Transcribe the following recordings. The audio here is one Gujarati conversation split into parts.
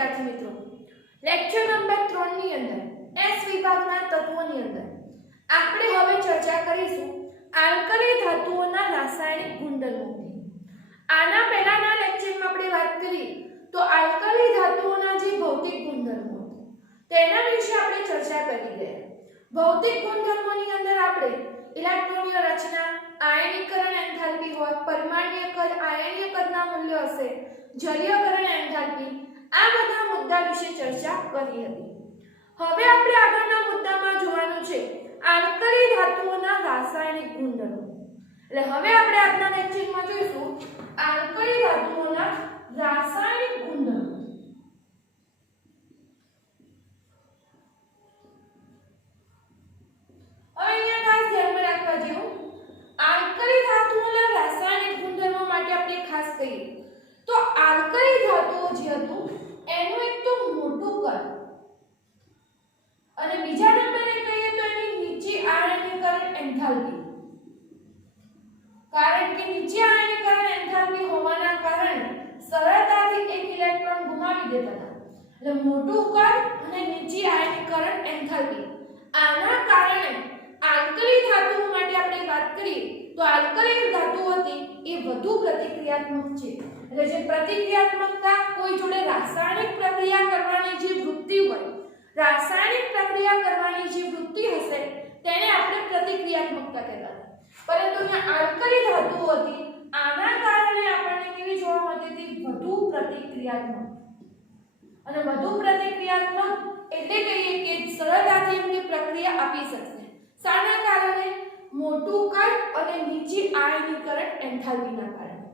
વિદ્યાર્થી મિત્રો, લેક્ચર નંબર 3 ની અંદર એસ વિભાગના તત્વોની અંદર આપણે હવે ચર્ચા કરીશું આલ્કલી ધાતુઓના રાસાયણિક ગુણધર્મોની. આના પહેલાના લેક્ચરમાં આપણે વાત કરી તો આલ્કલી ધાતુઓના જે ભૌતિક ગુણધર્મો તેના વિશે આપણે ચર્ચા કરી ગયા. ભૌતિક ગુણધર્મોની અંદર આપણે ઇલેક્ટ્રોનની રચના, આયનીકરણ એન્થાલ્પી હોય, પરમાણ્વીય કદ, આયનીય કદના મૂલ્યો હશે, જલીયકરણ એન્થાલ્પી, આ બધા મુદ્દા વિશે ચર્ચા કરી હતી. હવે આપણે આગળના મુદ્દામાં જોવાનું છે આલ્કલી ધાતુઓના રાસાયણિક ગુણધર્મો. એટલે હવે આપણે આજના લેક્ચરમાં જોઈશું આલ્કલી ધાતુઓના રાસાયણિક ગુણધર્મો. હવે અહીંયા ખાસ ધ્યાનમાં રાખવા જેવું આલ્કલી ધાતુઓના રાસાયણિક ગુણધર્મો માટે આપણે ખાસ કહીએ તો આલ્કલી ધાતુઓ જે હતું એનું એક તો મોટું કદ અને બીજા નંબરે કહીએ તો એની નીચી આયનીકરણ એન્થાલ્પી. કારણ કે નીચી આયનીકરણ એન્થાલ્પી હોવાના કારણે સરળતાથી એક ઇલેક્ટ્રોન ગુમાવી દેતા હતા. એટલે મોટું કદ અને નીચી આયનીકરણ એન્થાલ્પી, આના કારણે આલ્કલી ધાતુઓ માટે આપણે વાત કરીએ તો આલ્કલી ધાતુઓ હતી એ વધુ પ્રતિક્રિયાત્મક છે. એટલે જે પ્રતિક્રિયાત્મકતા, કોઈ જોડે રાસાયણિક પ્રક્રિયા કરવાની જે વૃત્તિ હોય, રાસાયણિક પ્રક્રિયા કરવાની જે વૃત્તિ હશે તેને આપણે પ્રતિક્રિયાત્મકતા કહેતા. પરંતુ અહીંયા આલ્કલી ધાતુઓ હતી, આના કારણે આપણને કેવી જોવા મળતી હતી? વધુ પ્રતિક્રિયાત્મક. અને વધુ પ્રતિક્રિયાત્મક એટલે કહીએ કે સરળતાથી એમની પ્રક્રિયા આપી શકશે. શાના કારણે? મોટું કદ અને નીચી આયનીકરણ એન્થાલ્પીના કારણે.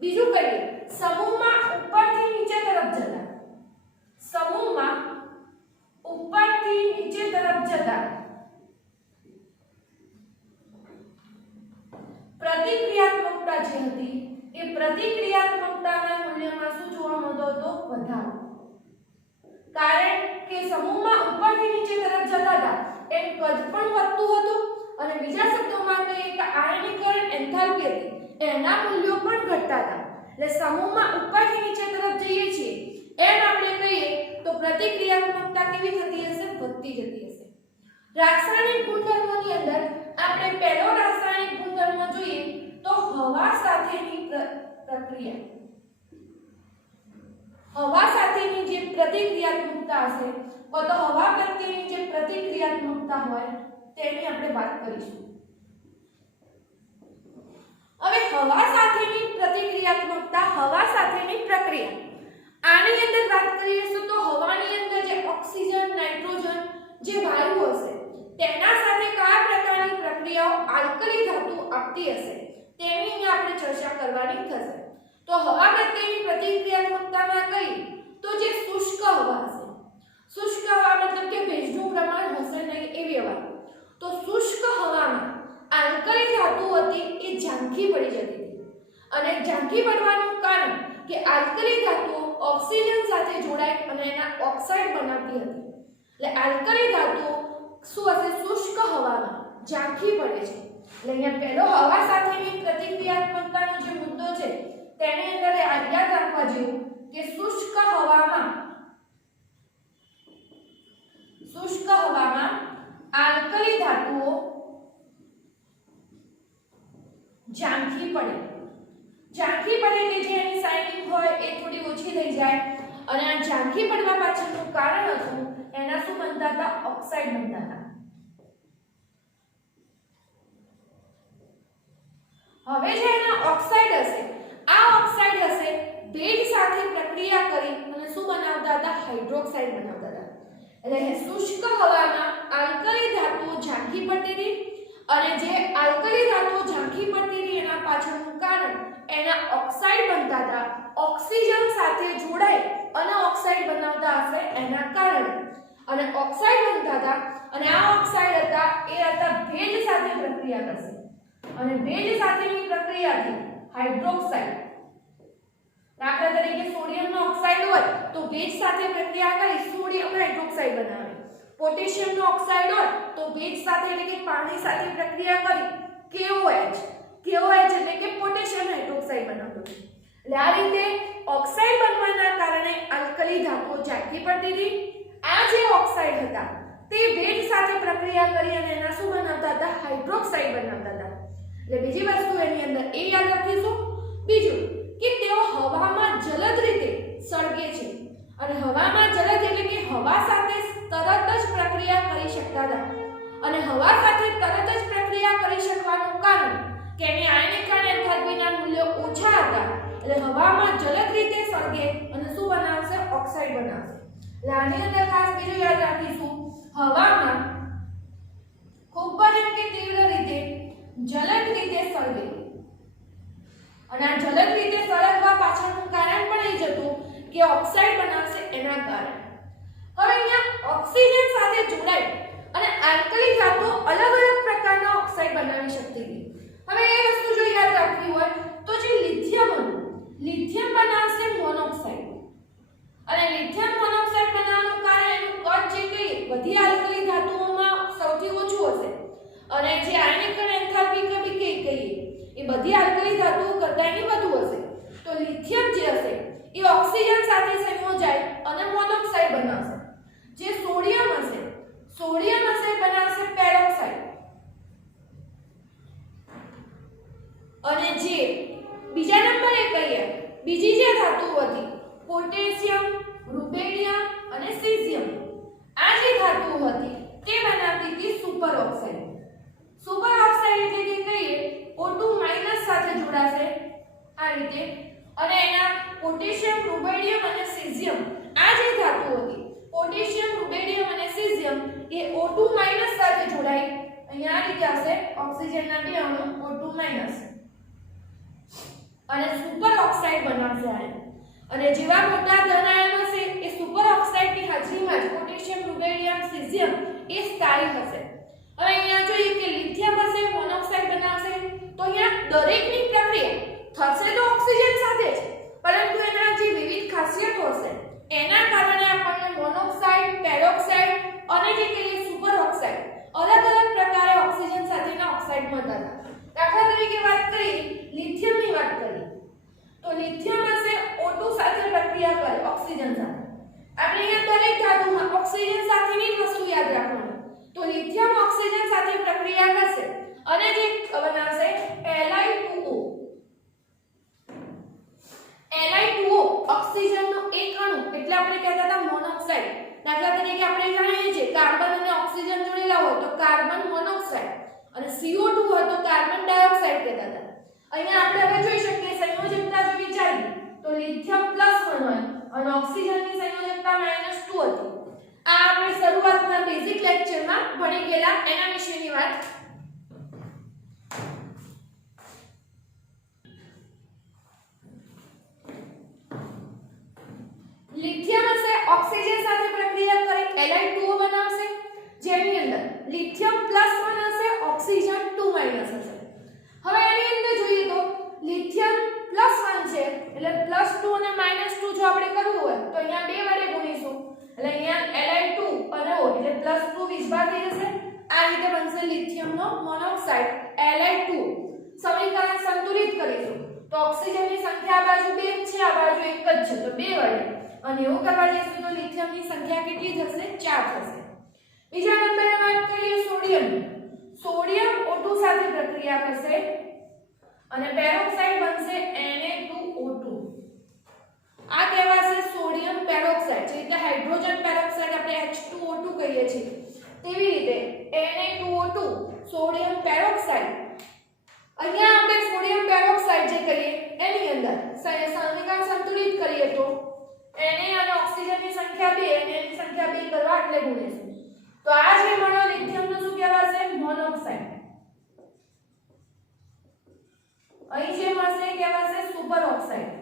બીજું કહીએ સમૂહમાં ઉપરથી નીચે તરફ જતા, સમૂહમાં ઉપરથી નીચે તરફ જતા પ્રતિક્રિયાત્મકતા જે હતી એ પ્રતિક્રિયાત્મકતાના મૂલ્યમાં શું જોવા મળતો હતો? વધારો. કારણ કે સમૂહમાં ઉપરથી નીચે તરફ જતા હતા એમ કદ પણ વધતું હતું અને બીજા શબ્દોમાં કહીએ કે આયનીકરણ એન્થાલ્પી હતી એના મૂલ્યો પણ ઘટતા હતા. એટલે સમૂહમાં ઉપરથી નીચે તરફ જઈએ છીએ એમ આપણે કહીએ તો પ્રતિક્રિયાત્મકતા કેવી થતી હશે? વધતી જતી હશે. રાસાયણિક ગુણધર્મોની અંદર આપણે પહેલો રાસાયણિક ગુણધર્મ જોઈએ તો હવા સાથેની પ્રક્રિયા. હવા સાથેની જે પ્રતિક્રિયાત્મકતા હશે તો હવા પ્રત્યેની જે પ્રતિક્રિયાત્મકતા હોય તેની આપણે વાત કરીશું. હવે હવા સાથેની પ્રતિક્રિયાત્મકતા, હવા સાથેની પ્રક્રિયા, આની અંદર વાત કરીશું તો હવાની અંદર જે ઓક્સિજન, નાઇટ્રોજન જે વાયુ હશે તેના સાથે કયા પ્રકારની પ્રક્રિયાઓ આલ્કલી ધાતુ આપતી હશે તેની અહીંયા આપણે ચર્ચા કરવાની થશે. તો હવા પ્રત્યેની પ્રતિક્રિયાત્મકતામાં કઈ તો જે શુષ્ક હવા હશે, શુષ્ક હવા મતલબ કે ભેજનું પ્રમાણ હશે નહીં એવી હવા, તો શુષ્ક હવામાં આલ્કલી ધાતુ હતી એ ઝાંખી પડી જતી હતી. અને ઝાંખી પડવાનું કારણ કે આલ્કલી ધાતુઓ ઓક્સિજન સાથે જોડાય અને એના ઓક્સાઇડ બનાવતી હતી. એટલે આલ્કલી ધાતુઓ શું હશે? શુષ્ક હવામાં ઝાંખી પડે છે. એટલે અહીંયા પહેલો હવા સાથેની પ્રતિક્રિયાત્મકતાનો જે મુદ્દો છે તેની અંદર યાદ રાખવા જેવું કે શુષ્ક હવામાં આલ્કલી ધાતુઓ ઝાંખી પડે. ઝાંખી પડે એટલે જે એની શાઇનિંગ હોય એ થોડી ઓછી થઈ જાય અને આ ઝાંખી પડવા પાછળનું કારણ હતું એના શું બનતા હતા? ઓક્સાઇડ બનતા હતા. હવે જે એના ઓક્સાઇડ હશે, આ ઓક્સાઇડ હશે ભેજ સાથે પ્રક્રિયા કરી અને શું બનાવતા હતા? હાઇડ્રોક્સાઇડ બનાવતા હતા. એટલે શુષ્ક હવામાં આલ્કલી ધાતુઓ ઝાંખી પડતી હતી અને જે આલ્કલી ધાતુઓ ઝાંખી પડતી હતી એના પાછળનું કારણ એના ઓક્સાઇડ બનતા હતા. ઓક્સિજન સાથે જોડાઈ અને ઓક્સાઇડ બનાવતા હશે એના કારણે. અને ઓક્સાઇડ બનતા હતા અને આ ઓક્સાઇડ હતા એ ભેજ સાથે પ્રક્રિયા કરશે અને ભેજ સાથેની પ્રક્રિયાથી હાઇડ્રોક્સાઇડ, દાખલા તરીકે સોડિયમનો ઓક્સાઇડ હોય તો ભેજ સાથે પ્રક્રિયા કરી સોડિયમ હાઇડ્રોક્સાઇડ બનાવે. પોટેશિયમનો ઓક્સાઇડ હોય તો ભેજ સાથે એટલે કે પાણી સાથે પ્રક્રિયા કરી KOH એટલે કે પોટેશિયમ હાઇડ્રોક્સાઇડ બનાવતો. એટલે આ રીતે ઓક્સાઇડ બનવાના કારણે આલ્કલી ધાતુઓ જાગી પડતી હતી. આ જે ઓક્સાઇડ હતા તે ભેજ સાથે પ્રક્રિયા કરી અને એના શું બનાવતા હતા? હાઇડ્રોક્સાઇડ બનાવતા હતા. એટલે બીજી વસ્તુ એની અંદર એ યાદ રાખીશું. બીજું કે તેઓ હવામાં જલદ રીતે સળગે છે અને હવામાં જલદ એટલે કે હવા સાથે તરત જ પ્રક્રિયા કરી શકતા હતા. અને હવા સાથે તરત જ પ્રક્રિયા કરી શકવાનું કારણ કે એની આયનિક અને એન્થાલ્પીના મૂલ્યો ઓછા હતા. એટલે હવામાં જલદ રીતે સળગે અને શું બનાવશે? ઓક્સાઇડ બનાવશે. એટલે આની અંદર ખાસ બીજું યાદ રાખીશું, હવામાં ખૂબ જ એમ કે તીવ્ર રીતે જલદ રીતે સળગે. અને આ જલદ રીતે સળગવા પાછળનું કારણ પણ એ જ હતું કે ઓક્સાઇડ બનાવશે એના કારણે. હવે અહીંયા ઓક્સિજન સાથે જોડાઈ અને આલ્કલી ધાતુઓ અલગ અલગ પ્રકારના ઓક્સાઇડ બનાવી શકતી હતી. હવે એ વસ્તુ જો યાદ રાખવી હોય તો જે લિથિયમ હતું, લિથિયમ બનાવશે મોનોક્સાઇડ. અને લિથિયમ મોનોક્સાઇડ બનાવવાનું કારણ એનું કદ જે કે બધી આલ્કલી ધાતુઓમાં સૌથી ઓછું હશે. અને જે આયનિક અને એન્થાલ્પી કહીએ એ બધી આલ્કલી ધાતુઓ કરતાં એની વધુ હશે. તો લિથિયમ જે હશે એ ઓક્સિજન સાથે સંયોજાય અને મોનોક્સાઇડ બનાવશે. જે સોડિયમ હશે બનાવશે પેરોક્સાઇડ. અને જે બીજા નંબરે કહીએ બીજી જે ધાતુઓ હતી પોટેશિયમ, રૂબેડિયમ અને સીઝિયમ, આ જે ધાતુઓ હતી તે બનાવતી હતી સુપર ઓક્સાઇડ. સુપર ઓક્સાઇડ એટલે કે કહીએ O2- સાથે જોડાશે આ રીતે. અને એના પોટેશિયમ, રૂબેડિયમ અને સીઝિયમ, આ જે ધાતુઓ હતી પોટેશિયમ, રૂબેડિયમ અને સીઝિયમ એ O2- સાથે જોડાઈ અહીંયા આ રીતે આવશે ઓક્સિજનના બે અણુ O2- અને સુપર ઓક્સાઇડ બનાવશે આ. અને જેવા મોટા ધન આયનો હશે એ સુપર ઓક્સાઇડની હાજરીમાં જ પોટેશિયમ, રૂબેડિયમ, સીઝિયમ એ સ્થાયી હશે. હવે અહીંયા જોઈએ કે લિથિયમ હશે મોનોક્સાઇડ બનાવશે. તો અહીંયા દરેકની પ્રક્રિયા થશે તો ઓક્સિજન સાથે જ, પરંતુ એના જે વિવિધ ખાસિયતો હશે એના કારણે આપણને મોનોક્સાઇડ, પેરોક્સાઇડ અને જે કહીએ સુપર ઓક્સાઇડ અલગ અલગ પ્રકારે ઓક્સિજન સાથેના ઓક્સાઇડ મળતા હતા. દાખલા તરીકે વાત કરીએ લિથિયમની વાત કરીએ તો લિથિયમ હશે O2 સાથે પ્રક્રિયા કરે ઓક્સિજન સાથે. આપણે અહીંયા દરેક ધાતુમાં ઓક્સિજન સાથેની જ વસ્તુ યાદ રાખવાની. તો લિથિયમ ઓક્સિજન સાથે પ્રક્રિયા કરશે અને જે બનાવશે Li2O. Li2O ઓક્સિજનનો એક અણુ એટલે આપણે કહેતા હતા મોનોક્સાઇડ. દાખલા તરીકે આપણે જાણીએ છીએ કાર્બન અને ઓક્સિજન જોડેલા હોય તો કાર્બન મોનોક્સાઇડ અને CO2 હોય તો કાર્બન ડાયોક્સાઇડ કહેતા હતા. અહીંયા આપણે હવે જોઈ શકીએ સંયોજકતા જો વિચારીએ તો લિથિયમ +1 હોય અને ઓક્સિજનની સંયોજકતા -2 હતી. આ આપણે શરૂઆતના બેઝિક લેક્ચરમાં ભણી ગયેલા એના વિશેની વાત. લિથિયમ હશે ઓક્સિજન સાથે પ્રક્રિયા કરી Li2O બનાવશે, જેની અંદર લિથિયમ +1 હશે, ઓક્સિજન 2- હશે. હવે આની અંદર જોઈએ તો લિથિયમ +1 છે એટલે +2 અને -2 જો આપણે કરવું હોય તો અહીંયા 2 વડે ગુણીશું. એટલે અહીંયા Li2 અને O એટલે +2 વિભાગ થઈ જશે. આ રીતે બનશે લિથિયમનો મોનોક્સાઇડ Li2. સમીકરણ સંતુલિત કરીશું તો ઓક્સિજનની સંખ્યા આ બાજુ 2 છે, આ બાજુ 1 જ છે તો 2 વડે. અને એવું કરવા જઈશું તો લિથિયમની સંખ્યા કેટલી થશે? 4 થશે. બીજા નંબરે વાત કરીએ સોડિયમ. સોડિયમ O2 સાથે પ્રક્રિયા કરશે અને પેરોક્સાઇડ બનશે Na2O2. આ કહેવાશે સોડિયમ પેરોક્સાઇડ. જે રીતે હાઇડ્રોજન પેરોક્સાઇડ આપણે H2O2 કહીએ છીએ તેવી રીતે Na2O2 સોડિયમ પેરોક્સાઇડ. અહીંયા આપણે સોડિયમ પેરોક્સાઇડ જે કહીએ એની અંદર સમીકરણ સંતુલિત કરીએ તો Na અને ઓક્સિજનની સંખ્યા 2 અને એની સંખ્યા 2 કરવા એટલે ગુણીશું. તો આ જે મળ્યો લિથિયમનો શું કહેવાશે? મોનોક્સાઇડ. અહીં જે મળશે એ કહેવાશે super oxide.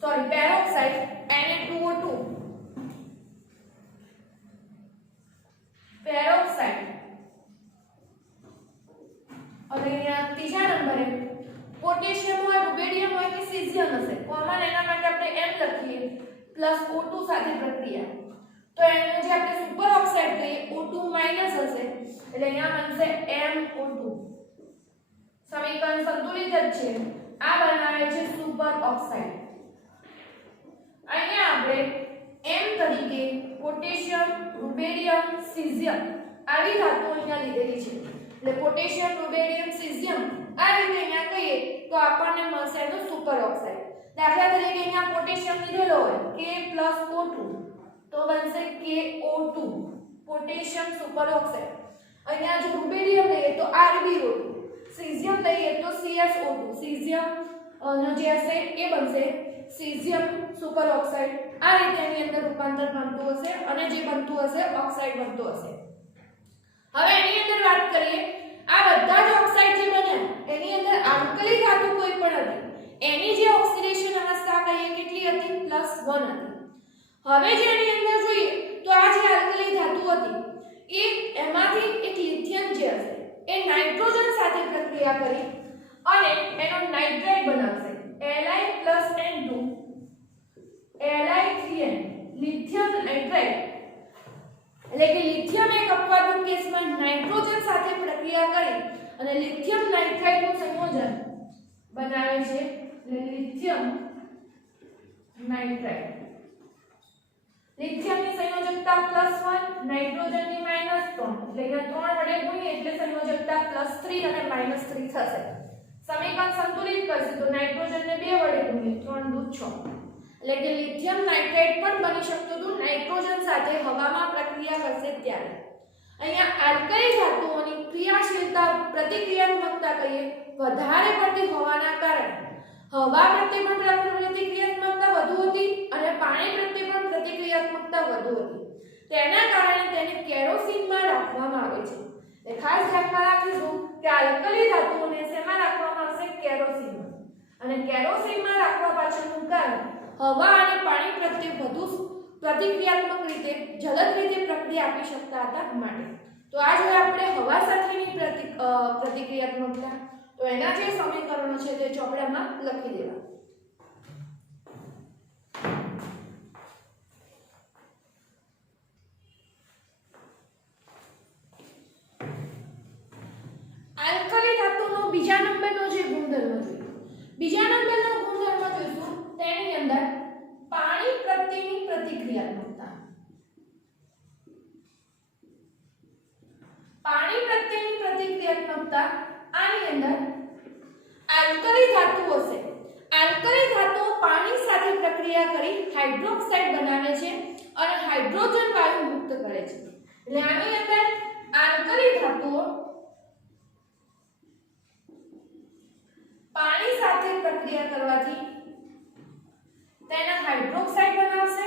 Sorry peroxide Na2O2 peroxide. અને અહીંયા ત્રીજા નંબરે પોટેશિયમ હોય, રૂબેડિયમ હોય કે સીઝિયમ હશે. કોમન એના માટે આપણે M લખીએ +O2 સાથે પ્રક્રિયા. તો એનો જે આપણે સુપર ઓક્સાઇડ કહીએ O2- હશે એટલે અહીંયા બનશે MO2. સમીકરણ સંતુલિત જ છે. આ બનાવે છે સુપર ઓક્સાઇડ. અહીંયા આપણે M તરીકે પોટેશિયમ, રુબેડિયમ, સીઝિયમ આવી ધાતુઓ અહીંયા લીધેલી છે. એટલે પોટેશિયમ, રુબેડિયમ, સીઝિયમ આ રીતે અહીંયા કહીએ તો આપણને મળશે એનો સુપર ઓક્સાઇડ. દાખલા તરીકે અહીંયા પોટેશિયમ લીધેલો હોય K+O2 તો બનશે KO2 પોટેશિયમ સુપર ઓક્સાઇડ. અહીંયા જો રુબેડિયમ લઈએ તો RbO2, સીઝિયમ લઈએ તો CsO2, સીઝિયમ જે હશે એ બનશે સીઝિયમ સુપર ઓક્સાઇડ. આ રીતે એની અંદર રૂપાંતર પામતું હશે અને જે બનતું હશે ઓક્સાઇડ બનતું હશે. હવે એની અંદર વાત કરીએ આ બધા જ ઓક્સાઇડ જે બન્યા એની અંદર આલ્કલી ધાતુ કોઈ પણ હતી એની જે ઓક્સિડેશન અવસ્થા કહીએ કેટલી હતી +1 હતી. હવે જે એની અંદર જોઈએ તો આ જે આલ્કલી ધાતુ હતી એ એમાંથી એક લિથિયમ જે હશે એ નાઇટ્રોજન સાથે પ્રક્રિયા કરી અને એનો નાઇટ્રાઇટ બનાવશે Li+N2 Li3N લિથિયમ નાઇટ્રાઇટ. એટલે કે લિથિયમ એક અપવાદરૂપ કેસમાં નાઇટ્રોજન સાથે પ્રક્રિયા કરી અને લિથિયમ નાઇટ્રાઇટનું સંયોજન બનાવે છે. લિથિયમ નાઇટ્રાઇટ લિથિયમની સંયોજકતા +1 નાઇટ્રોજનની -3 એટલે કે 3 વડે ગુણીએ એટલે સંયોજકતા +3 અને -3 થશે. સમીકરણ સંતુલિત કરશે તો નાઇટ્રોજનને 2 વડે ગુણીએ 3 દુ 6 એટલે કે લિથિયમ નાઇટ્રાઇટ પણ બની શકતું હતું નાઇટ્રોજન સાથે હવામાં પ્રક્રિયા કરશે ત્યારે. અહીંયા આલ્કલી ધાતુઓની ક્રિયાશીલતા પ્રતિક્રિયાત્મકતા કહીએ વધારે પડતી હોવાના કારણે હવા પ્રત્યે પણ પ્રતિક્રિયાત્મકતા વધુ હતી અને પાણી પ્રત્યે પણ પ્રતિક્રિયાત્મકતા વધુ હતી. તેના કારણે તેને કેરોસીનમાં રાખવામાં આવે છે. એ ખાસ ધ્યાનમાં રાખીશું કે આલ્કલી ધાતુઓને શેમાં રાખવામાં આવશે કેરોસીનમાં. અને કેરોસીનમાં રાખવા પાછળનું કારણ હવા અને પાણી પ્રત્યે વધુ પ્રતિક્રિયાત્મક રીતે જલદ રીતે પ્રક્રિયા આપી શકતા હતા માટે. તો આ જોઈએ આપણે હવા સાથેની પ્રતિક્રિયાત્મકતા. તો એના જે સમીકરણો છે તે ચોપડામાં લખી દેવા. આલ્કલી ધાતુનો બીજા નંબરનો જે ગુણધર્મ જોઈએ બીજા નંબરનો ગુણધર્મ જોઈશું તેની અંદર પાણી પ્રત્યેની પ્રતિક્રિયાત્મકતા. પાણી પ્રત્યેની પ્રતિક્રિયાત્મકતા આની અંદર આલ્કલી ધાતુઓ છે. આલ્કલી ધાતુઓ પાણી સાથે પ્રક્રિયા કરી હાઇડ્રોક્સાઇડ બનાવે છે અને હાઇડ્રોજન વાયુ મુક્ત કરે છે. એટલે આની અંદર આલ્કલી ધાતુઓ પાણી સાથે પ્રક્રિયા કરવાથી તેના હાઇડ્રોક્સાઇડ બનાવશે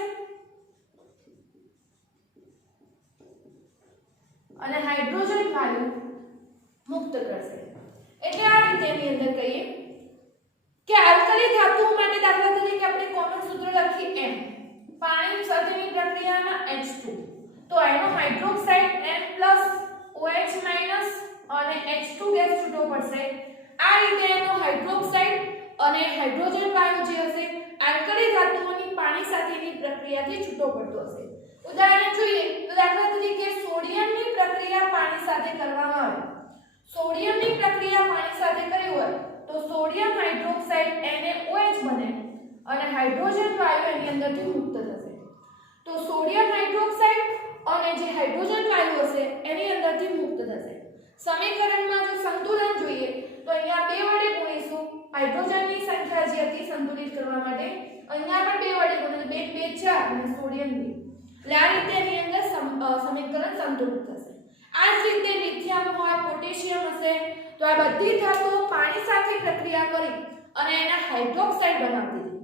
અને હાઇડ્રોજન વાયુ મુક્ત કરશે. એટલે આ રીતે એની અંદર કહીએ કે આલ્કલી ધાતુઓ માટે દાખલા તરીકે આપણે કોમન સૂત્ર લખીએ M પાણી સાથેની પ્રક્રિયામાં H2 તો એનો હાઇડ્રોક્સાઇડ M+OH- અને H2 ગેસ છૂટો પડશે. આ રીતે એનો હાઇડ્રોક્સાઇડ અને હાઇડ્રોજન વાયુ જે હશે આલ્કલી ધાતુઓની પાણી સાથેની પ્રક્રિયાથી છૂટો પડતો હશે. ઉદાહરણ જોઈએ તો દાખલા તરીકે સોડિયમની પ્રક્રિયા પાણી સાથે કરવામાં આવે. સોડિયમની પ્રક્રિયા પાણી સાથે કરી હોય તો સોડિયમ હાઇડ્રોક્સાઇડ NaOH બને અને હાઇડ્રોજન વાયુ એની અંદરથી મુક્ત થશે. તો સોડિયમ હાઇડ્રોક્સાઇડ અને જે હાઇડ્રોજન વાયુ હશે એની અંદરથી મુક્ત થશે. સમીકરણમાં જો સંતુલન જોઈએ તો અહીંયા 2 વડે ગુણીશું હાઇડ્રોજનની સંખ્યા જે હતી સંતુલિત કરવા માટે. અહીંયા પણ 2 વડે ગુણીએ 2 2 4 અને સોડિયમ 2. એટલે આ રીતે એની અંદર સમીકરણ સંતુલિત થશે. આ જ રીતે લિથિયમ હોય પોટેશિયમ હશે તો આ બધી ધાતુઓ પાણી સાથે પ્રક્રિયા કરી અને એના હાઇડ્રોક્સાઇડ બનાવતી હતી.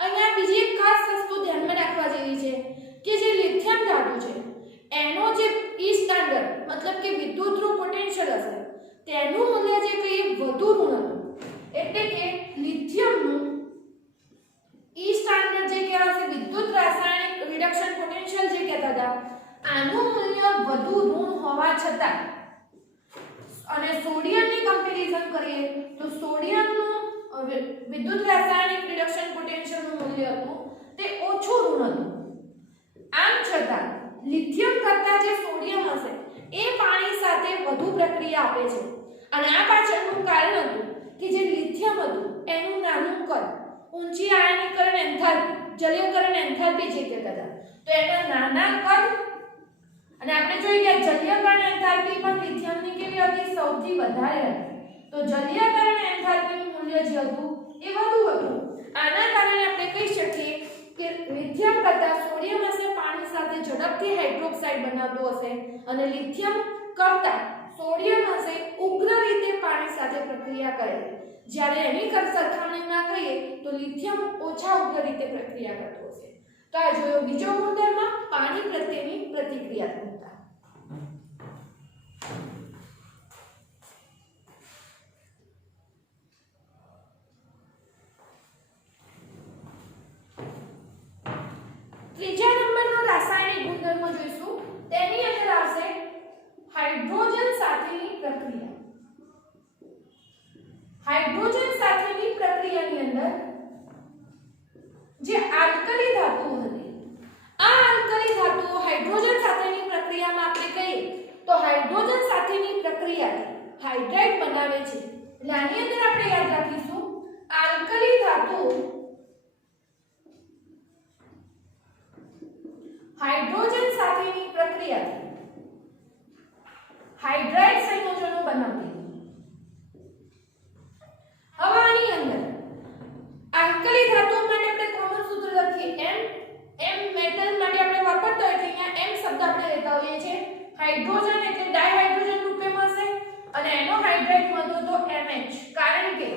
અહીંયા બીજી એક ખાસ વસ્તુ ધ્યાનમાં રાખવા જેવી છે કે જે લિથિયમ ધાતુ છે એનો જે E સ્ટાન્ડર્ડ મતલબ કે વિદ્યુત ધ્રુવ પોટેન્શિયલ હશે તેનું મૂલ્ય જે કહીએ વધુ ઋણ હતું. એટલે કે લિથિયમનું E સ્ટાન્ડર્ડ જે કહેવાશે વિદ્યુત રાસાયણિક રિડક્શન પોટેન્શિયલ જે કહેતા હતા આનું મૂલ્ય વધુ ઋણ હોવા છતાં અને સોડિયમની કમ્પેરિઝન કરીએ તો સોડિયમનું વિદ્યુત રાસાયણિક રિડક્શન પોટેન્શિયલનું મૂલ્ય હતું તે ઓછું ઋણ હતું. આમ છતાં લિથિયમ કરતાં જે સોડિયમ હશે એ પાણી સાથે વધુ પ્રક્રિયા આપે છે અને આ પાછળનું કારણ હતું કે જે લિથિયમ હતું એનું નાનું કદ ઊંચી આયનીકરણ એન્થાલ્પી, જલીયકરણ એન્થાલ્પી જે કહેતા હતા, તો એના નાના કદ અને આપણે જોઈએ કે જલીયકરણ એન્થાલ્પી પણ લિથિયમની કેવી હતી, સૌથી વધારે હતી. તો જલીયકરણ એન્થાલ્પીનું મૂલ્ય જે હતું એ વધુ હતું. આના કારણે આપણે કહી શકીએ કે લિથિયમ કરતા સોડિયમ હશે પાણી સાથે ઝડપથી હાઇડ્રોક્સાઇડ બનાવતું હશે અને લિથિયમ કરતા સોડિયમ હશે ઉગ્ર રીતે પાણી સાથે પ્રક્રિયા કરે, જ્યારે એની સરખામણીમાં કહીએ તો લિથિયમ ઓછા ઉગ્ર રીતે પ્રક્રિયા કરતું હશે. તો આ જોયો બીજો ગુણધર્મ, પાણી પ્રત્યેની પ્રતિક્રિયાત્મકતા. ત્રીજા નંબરનો રાસાયણિક ગુણધર્મ જોઈશું. તેની અંદર આવશે હાઇડ્રોજન સાથેની પ્રક્રિયા. હાઇડ્રોજન સાથેની પ્રક્રિયાની અંદર જે આલ્કલી ધાતુઓ હતી, આ આલ્કલી ધાતુઓ હાઇડ્રોજન સાથેની પ્રક્રિયામાં આપણે કહીએ તો હાઇડ્રોજન સાથેની પ્રક્રિયાથી હાઇડ્રાઇડ બનાવે છે. એટલે આની અંદર આપણે યાદ રાખીશું આલ્કલી ધાતુઓ હાઇડ્રોજન સાથેની પ્રક્રિયાથી હાઇડ્રાઇડ સંયોજનો બનાવતી. હવે આની અંદર આલ્કલી ધાતુઓ માટે આપણે કોમન સૂત્ર લખીએ M મેટલ માટે આપણે વાપરતા હોય એટલે અહીંયા M શબ્દ આપણે લેતા હોઈએ છીએ. હાઇડ્રોજન એટલે ડાયહાઇડ્રોજન રૂપે મળશે અને એનો હાઇડ્રાઇડ મળતો તો MH, કારણ કે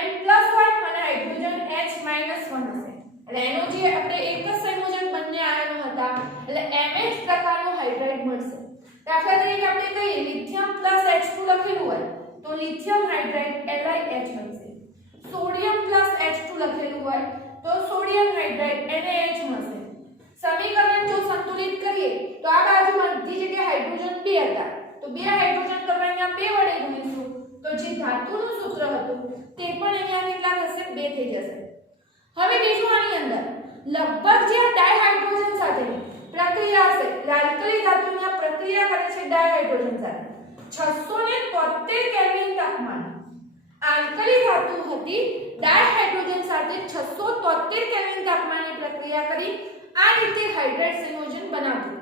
M+ હોય અને હાઇડ્રોજન H- હશે. એટલે એનો જે આપણે એક જ સંયોજન બંને આયનો હતા એટલે MH પ્રકારનો હાઇડ્રાઇડ મળશે. દાખલા તરીકે આપણે કહીએ લિથિયમ + H2 લખેલું હોય તો લિથિયમ હાઇડ્રાઇડ LiH બનશે. સોડિયમ + H2 લખેલું હોય તો સોડિયમ હાઇડ્રાઇડ NaH મળશે. સમીકરણ જો સંતુલિત કરીએ તો આ બાજુમાં બધી જગ્યાએ હાઇડ્રોજન 2 હતા તો 2 હાઇડ્રોજન કરવા અહીંયા 2 વડે ગુણીશું તો જે ધાતુનું સૂત્ર હતું તે પણ અહીંયા કેટલા થશે, 2 થઈ જશે. હવે બીજું આની અંદર લગભગ જે ડાયહાઇડ્રોજન સાથેની પ્રક્રિયા હશે, આલ્કલી ધાતુની પ્રક્રિયા કરે છે ડાયહાઇડ્રોજન સાથે 673 કેલ્વિન તાપમાને. આલ્કલી ધાતુ હતી ડાયહાઇડ્રોજન સાથે 673 કેલ્વિન તાપમાને પ્રક્રિયા કરી આ રીતે હાઇડ્રાઇડ સંયોજન બનાવતું.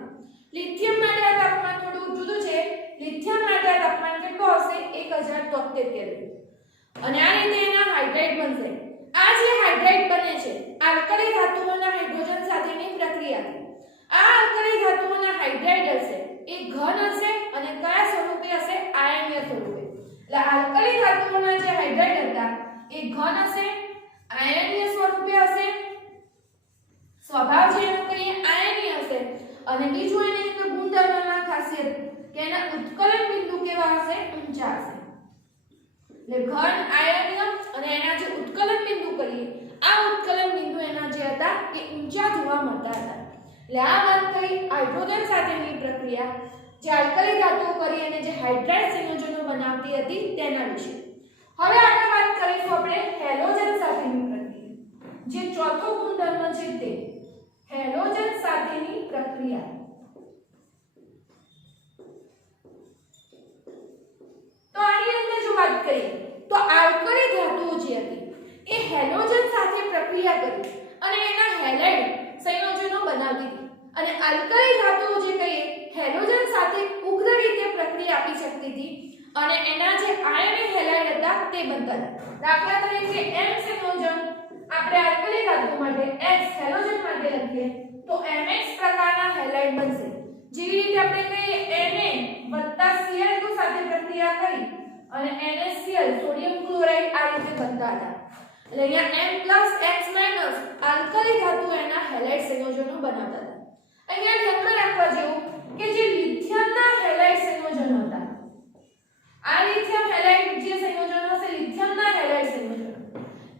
લિથિયમ માટે આ તાપમાન થોડું જુદું છે. લિથિયમ માટે આ તાપમાન કેટલું હશે, 1073 કેલ્વિન. અને આ રીતે એના હાઇડ્રાઇડ બનશે. આ જે હાઇડ્રાઇડ બને છે આલ્કલી ધાતુઓના હાઇડ્રોજન સાથેની પ્રક્રિયાથી. આ આલ્કલી ધાતુઓના હાઇડ્રાઇડ હશે એ ઘન હશે અને કયા સ્વરૂપે હશે, આયનીય સ્વરૂપે. એટલે આલ્કલી ધાતુઓના જે હાઇડ્રાઇડ હતા એ ઘન હશે, આયનીય સ્વરૂપે હશે, સ્વભાવ જેનો કહીએ આયનીય હશે અને બીજું એની અંદર ગુણધર્મમાં ખાસિયત કે એના ઉત્કલન બિંદુ કેવા હશે, ઊંચા હશે. એટલે ઘન, આયનીય અને એના જે ઉત્કલન બિંદુ કરીએ આ ઉત્કલન બિંદુ એના જે હતા એ ઊંચા જોવા મળતા હતા. એટલે આ વાત થઈ હાઇડ્રોજન સાથેની પ્રક્રિયા જે આલ્કલી ધાતુઓ કરી અને જે હાઇડ્રાઇડ સંયોજનો બનાવતી હતી તેના વિશે. હવે આગળ વાત કરીશું આપણે હેલોજન સાથેની પ્રક્રિયા. જે ચોથો ગુણધર્મ છે તે હેલોજન સાથેની પ્રક્રિયા. તો આની અંદર જો વાત કરીએ તો આલ્કલી ધાતુઓ જે હતી એ હેલોજન સાથે પ્રક્રિયા કરી અને એના હેલાઇડ સંયોજનો બનાવતી હતી. અને આલ્કલી ધાતુઓ જે કહીએ હેલોજન સાથે ઉગ્ર રીતે પ્રક્રિયા આપી શકતી હતી અને એના જે આયનિક હેલાઇડ હતા તે બનતા હતા. દાખલા તરીકે M સંયોજન આપણે આલ્કલી ધાતુ માટે, X હેલોજન માટે લખીએ તો MX પ્રકારના હેલાઇડ બનશે. જેવી રીતે આપણે કહીએ Na Cl2 સાથે પ્રક્રિયા કરી અને NaCl સોડિયમ ક્લોરાઇડ આ રીતે બનતા હતા. એટલે અહીંયા M+X- આલ્કલી ધાતુ એના હેલાઇડ સંયોજનો બનાવતા હતા. અહીંયા ધ્યાનમાં રાખવા જેવું કે જે લિથિયમના હેલાઇડ સંયોજનો હતા, આ લિથિયમ હેલાઇડ જે સંયોજનો હશે લિથિયમના હેલાઇડ સંયોજનો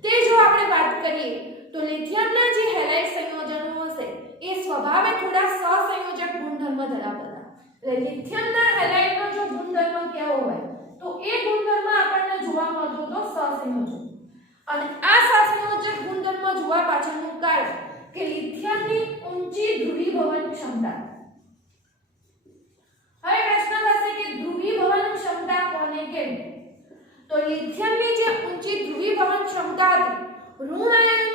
તે જો આપણે વાત કરીએ તો લિથિયમના જે હેલાઇડ સંયોજનો હશે એ સ્વભાવે થોડા સહસંયોજક ગુણધર્મ ધરાવતા હતા. એટલે લિથિયમના હેલાઇડનો જો ગુણધર્મ કેવો હોય તો એ ગુણધર્મ આપણને જોવા મળતો હતો સહસંયોજક. અને આ સહસંયોજક ગુણધર્મ જોવા પાછળનું કારણ કે લિથિયમની ઊંચી ધ્રુવીભવન ક્ષમતા. હવે પ્રશ્ન થશે કે ધ્રુવીભવન ક્ષમતા કોને કહેવાય? તો લિથિયમની જે ઊંચી ધ્રુવીભવન ક્ષમતા હતી ઋણ આયન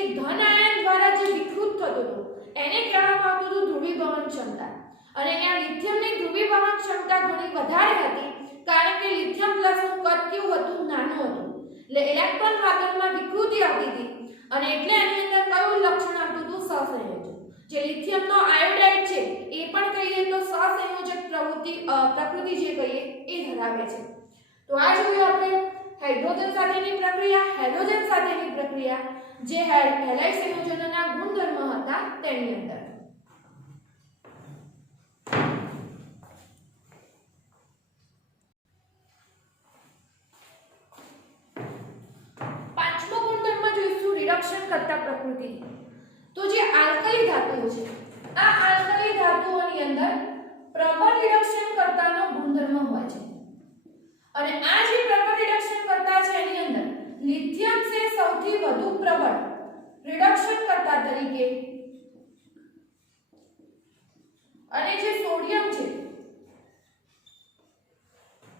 એ ધન આયન દ્વારા જે વિકૃત થતો હતો એને કહેવામાં આવતું હતું ધ્રુવીભવન ક્ષમતા. અને આ લિથિયમની ધ્રુવીભવન ક્ષમતા ઘણી વધારે હતી કારણ કે લિથિયમ પ્લસનું કદ કેવું હતું? નાનું હતું. એટલે ઇલેક્ટ્રોન વાદળમાં વિકૃતિ આવતી હતી અને એટલે એની અંદર કયું લક્ષણ આવતું હતું? સહસંયોજક. જે લિથિયમનો આયોડાઇડ છે એ પણ કહીએ તો સહસંયોજક પ્રકૃતિ જે કહીએ એ ધરાવે છે. તો આ જોયું આપણે હાઇડ્રોજન સાથેની પ્રક્રિયા, હેલોજન સાથેની પ્રક્રિયા, જે હેલાઇડ સંયોજનોના ગુણધર્મો હતા તેની અંદર. પાંચમો ગુણધર્મ જોઈશું રિડક્શન કરતા પ્રકૃતિ. તો જે આલ્કલી ધાતુઓ છે આ આલ્કલી ધાતુઓની અંદર પ્રબળ રિડક્શન કરતાનો ગુણધર્મ હોય છે. અને આ જે પ્રબળ રિડક્શન કરતા છે એની અંદર લિથિયમ છે સૌથી વધુ પ્રબળ રિડક્શન કરતા તરીકે અને જે સોડિયમ છે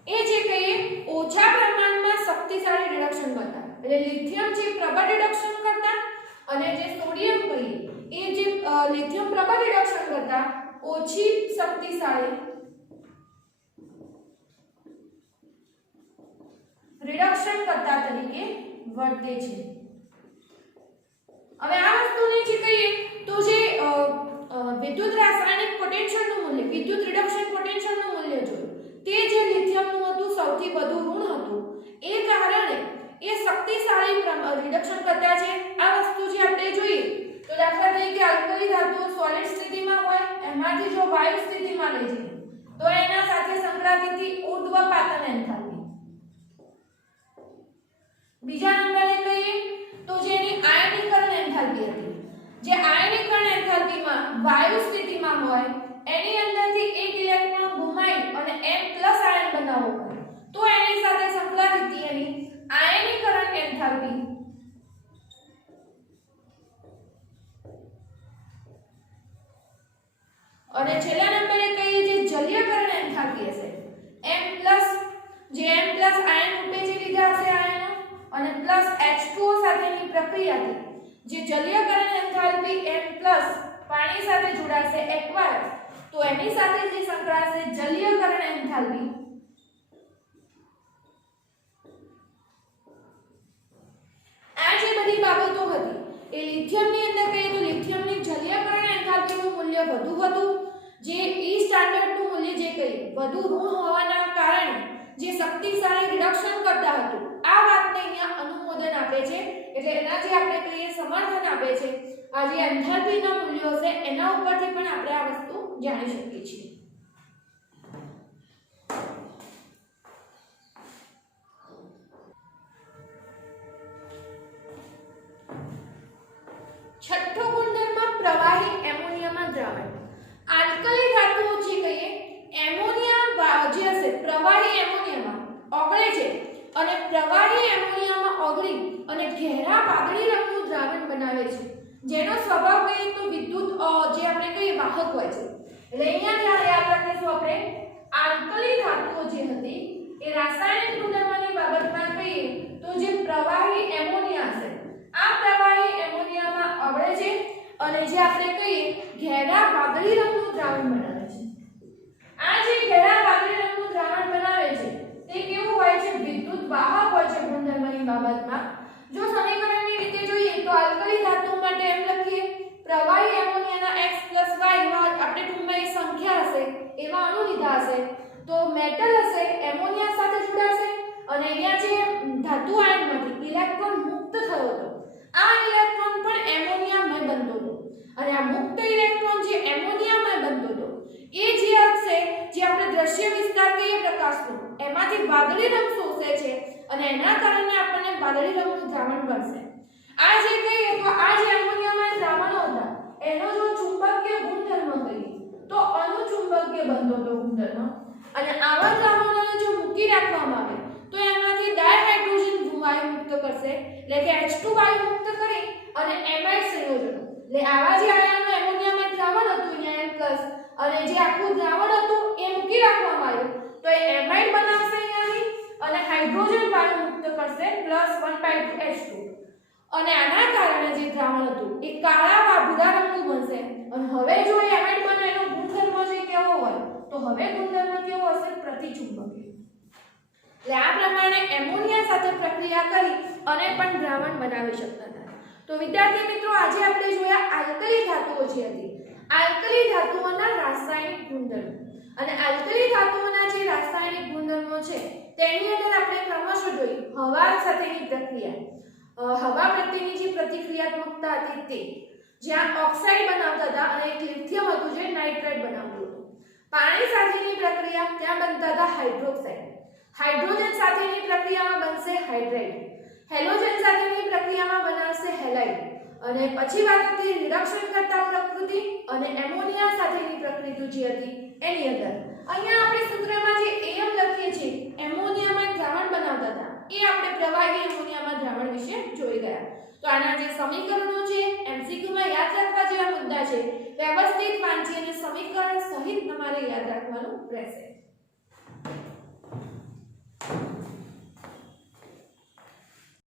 એ જે કહીએ ઓછા પ્રમાણમાં શક્તિશાળી રિડક્શન કરતા. એટલે લિથિયમ જે પ્રબળ રિડક્શન કરતા અને જે સોડિયમ કહીએ એ જે લિથિયમ પ્રબળ રિડક્શન કરતા ઓછી શક્તિશાળી રિડક્શન કરતા તરીકે વર્તે છે. હવે આ વસ્તુને જે કહીએ તો જે વિદ્યુત રાસાયણિક પોટેન્શિયલનું મૂલ્ય, વિદ્યુત રિડક્શન પોટેન્શિયલનું મૂલ્ય જોયું તે જે લિથિયમનું હતું સૌથી વધુ ઋણ હતું એ કારણે એ શક્તિશાળી રિડક્શન કરતા છે. આ વસ્તુ જે આપણે જોઈએ તો દાખલા તરીકે આલ્કલી ધાતુઓ સોલિડ સ્થિતિમાં હોય એમાંથી જો વાયુ સ્થિતિમાં લઈ જઈએ તો એના સાથે સંક્રાંતિથી ઉર્ધ્વપાતન એન્થાલ્પી. બીજા નંબરે કહીએ તો જેની આયનીકરણ એન્થાલ્પી હતી. જે આયનીકરણ એન્થાલ્પીમાં વાયુ સ્થિતિમાં હોય એની અંદરથી એક ઇલેક્ટ્રોન ગુમાવી અને M+ આયન બનાવવો હોય તો એની સાથે સંક્રાંતિથી એની આયનીકરણ એન્થાલ્પી. અને છેલ્લા નંબરે કહીએ જે જલીયકરણ એન્થાલ્પી હશે M+ જે M+ આયન રૂપે જે લીધા હશે આયનો અને +H2O સાથેની પ્રક્રિયાથી જે જલીયકરણ એન્થાલ્પી M+ પાણી સાથે જોડાશે એક્વાયસ તો એની સાથે જે સંકળાશે જલીયકરણ એન્થાલ્પી. આ જે બધી બાબતો હતી એ લિથિયમની અંદર કહીએ તો લિથિયમની જલીયકરણ એન્થાલ્પીનું મૂલ્ય વધુ હતું. જે E સ્ટાન્ડર્ડનું મૂલ્ય જે કહીએ વધુ ઋણ હોવાના કારણે જે શક્તિશાળી રિડક્શન કરતા હતું આ વાતને અહીંયા અનુમોદન આપે છે. એટલે એના જે આપણે કહીએ સમર્થન આપે છે. આ જે એન્થાલ્પીના મૂલ્યો છે એના ઉપરથી પણ આપણે આ વસ્તુ જાણી શકીએ છીએ. છઠ્ઠો ગુણધર્મ પ્રવાહી એમોનિયામાં દ્રાવણ. આલ્કલી ધાતુઓ જે કહીએ એમોનિયા જે હશે પ્રવાહી એમોનિયામાં ઓગળે છે અને પ્રવાહી એમોનિયામાં ઓગળી અને ઘેરા વાદળી રંગનું દ્રાવણ બનાવે છે જેનો સ્વભાવ કહીએ તો વિદ્યુત જે આપણે કહીએ વાહક હોય છે. એટલે અહીંયા યાદ રાખીશું આપણે આલ્કલી ધાતુઓ જે હતી એ રાસાયણિક ગુણધર્મની બાબતમાં કહીએ તો જે પ્રવાહી એમોનિયા છે આ પ્રવાહી એમોનિયામાં ઓગળે છે અને જે આપણે કહીએ ઘેરા વાદળી રંગનું દ્રાવણ બનાવે છે. આ જે ઘેરા વાદળી રંગનું દ્રાવણ બનાવે છે તે કેવું હોય છે? વિદ્યુત વાહક હોય છે ગુણધર્મની બાબતમાં. જો સમીકરણની રીતે જોઈએ તો આલ્કલી ધાતુ માટે એમ લખીએ પ્રવાહી એમોનિયાના X + Y એવા આપણે ટૂંકમાં એક સંખ્યા હશે એવા અણુ લીધા હશે તો મેટલ હશે એમોનિયા સાથે જોડાશે અને અહીંયા જે ધાતુ આયનમાંથી ઇલેક્ટ્રોન મુક્ત થયો હતો આ ઇલેક્ટ્રોન પણ એમોનિયામય બનતો હતો અને આ મુક્ત ઇલેક્ટ્રોન જે એમોનિયામય બનતો હતો એ જે હશે જે આપણે દ્રશ્ય વિસ્તાર કહીએ પ્રકાશનો એમાંથી વાદળી રંગ શોષે છે અને એના કારણે આપણને વાદળી રંગનું દ્રાવણ બનશે. આ જે કહીએ તો આ જે એમોનિયામય દ્રાવણો હતા એનો જો ચુંબકીય ગુણધર્મ કહીએ તો અનુચુંબકીય બનતો હતો ગુણધર્મ અને આવા દ્રાવણોને જો મૂકી રાખવામાં આવે તો એમાંથી ડાયહાઇડ્રોજન વાયુ મુક્ત કરશે એટલે કે H2 વાયુ મુક્ત કરી અને એમાઇડ સંયોજનો એટલે આવા જે આયનો એમોનિયામાં દ્રાવણ હતું અહીંયા M+ અને જે આખું દ્રાવણ હતું એ મૂકી રાખવામાં આવ્યું તો એ એમાઇડ બનાવશે અહીંયાથી અને હાઇડ્રોજન વાયુ મુક્ત કરશે +1/2 H2 અને આના કારણે જે દ્રાવણ હતું એ કાળા ભૂરા રંગનું બનશે અને હવે જો એ એમાઇડ બને એનો ગુણધર્મ જે કેવો હોય તો હવે ગુણધર્મ કેવો હશે પ્રતિચુંબકીય એટલે આ પ્રમાણે એમોનિયા સાથે પ્રક્રિયા કરી અને પણ દ્રાવણ બનાવી શકતા હતા તો વિદ્યાર્થી મિત્રો આજે આપણે જોયા આલ્કલી ધાતુઓ જે હતી આલ્કલી ધાતુઓના રાસાયણિક ગુણધર્મો અને આલ્કલી ધાતુઓના જે રાસાયણિક ગુણધર્મો છે તેની અંદર આપણે ક્રમશઃ જોઈ હવા સાથેની પ્રક્રિયા હવા પ્રત્યેની જે પ્રતિક્રિયાત્મકતા હતી તે જ્યાં ઓક્સાઇડ બનાવતા હતા અને એક લિથિયમ હતું જે નાઇટ્રેટ બનાવતું હતું પાણી સાથેની પ્રક્રિયા ત્યાં બનતા હતા હાઇડ્રોક્સાઇડ હાઇડ્રોજન સાથેની પ્રક્રિયામાં બનશે હાઇડ્રાઇડ હેલોજન સાથેની પ્રક્રિયામાં બનાવશે હેલાઇડ અને પછી વાત હતી રિડક્શન કરતા પ્રકૃતિ અને એમોનિયા સાથેની પ્રકૃતિ જે હતી એની અંદર અહીંયા આપણે સૂત્રમાં જે એમ લખીએ છીએ એમોનિયામાં દ્રાવણ બનાવતા હતા એ આપણે પ્રવાહી એમોનિયામાં દ્રાવણ વિશે જોઈ ગયા તો આના જે સમીકરણો છે એમસીક્યુ માં યાદ રાખવા જેવા મુદ્દા છે વ્યવસ્થિત વાંચી અને સમીકરણ સહિત તમારે યાદ રાખવાનું રહેશે